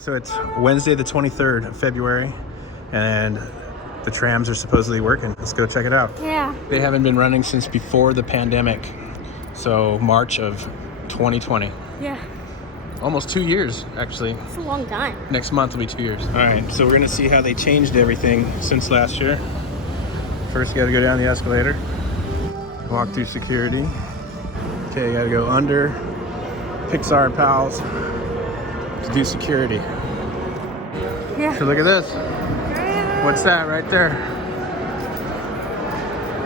So it's Wednesday the 23rd of February, and the trams are supposedly working. Let's go check it out. Yeah. They haven't been running since before the pandemic, so March of 2020. Yeah. Almost 2 years, actually. It's a long time. Next month will be 2 years. All right, so we're gonna see how they changed everything since last year. First, you gotta go down the escalator, walk through security. Okay, you gotta go under Pixar Pals to do security. Yeah. So look at this. What's that right there?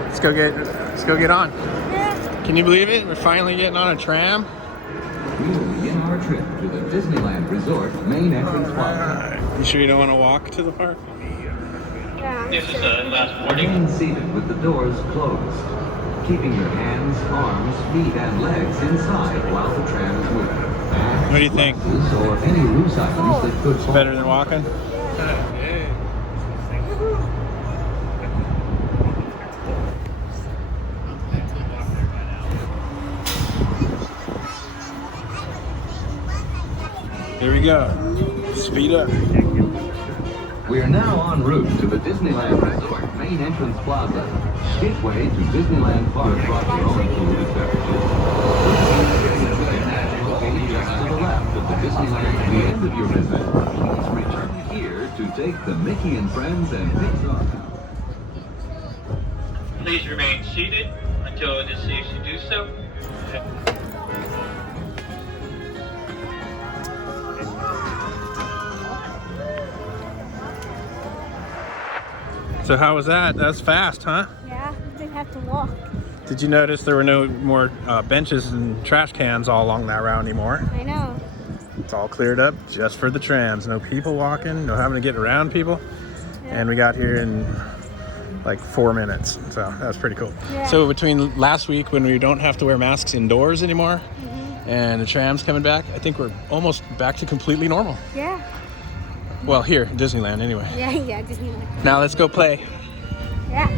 Let's go get on. Yeah. Can you believe it? We're finally getting on a tram. We will begin our trip to the Disneyland Resort main entrance plaza. You sure you don't want to walk to the park? Yeah. This is the last warning. Remain seated with the doors closed, keeping your hands, arms, feet, and legs inside while the tram is moving. What do you think? Bags, or any loose items that could fall. Better than walking? Here we go. Speed up. We are now en route to the Disneyland Resort main entrance plaza. Gateway to Disneyland Park. Brought your own food and beverages. Just to the left of the Disneyland at the end of your visit. Please return here to take the Mickey and Friends and Pixar. Please remain seated until it is safe to do so. So how was that? That was fast, huh? Yeah. You didn't have to walk. Did you notice there were no more benches and trash cans all along that route anymore? I know. It's all cleared up just for the trams. No people walking, no having to get around people. Yeah. And we got here in like 4 minutes. So that was pretty cool. Yeah. So between last week when we don't have to wear masks indoors anymore and the trams coming back, I think we're almost back to completely normal. Yeah. Well, here in Disneyland anyway. Yeah. Yeah. Disneyland. Now let's go play. Yeah.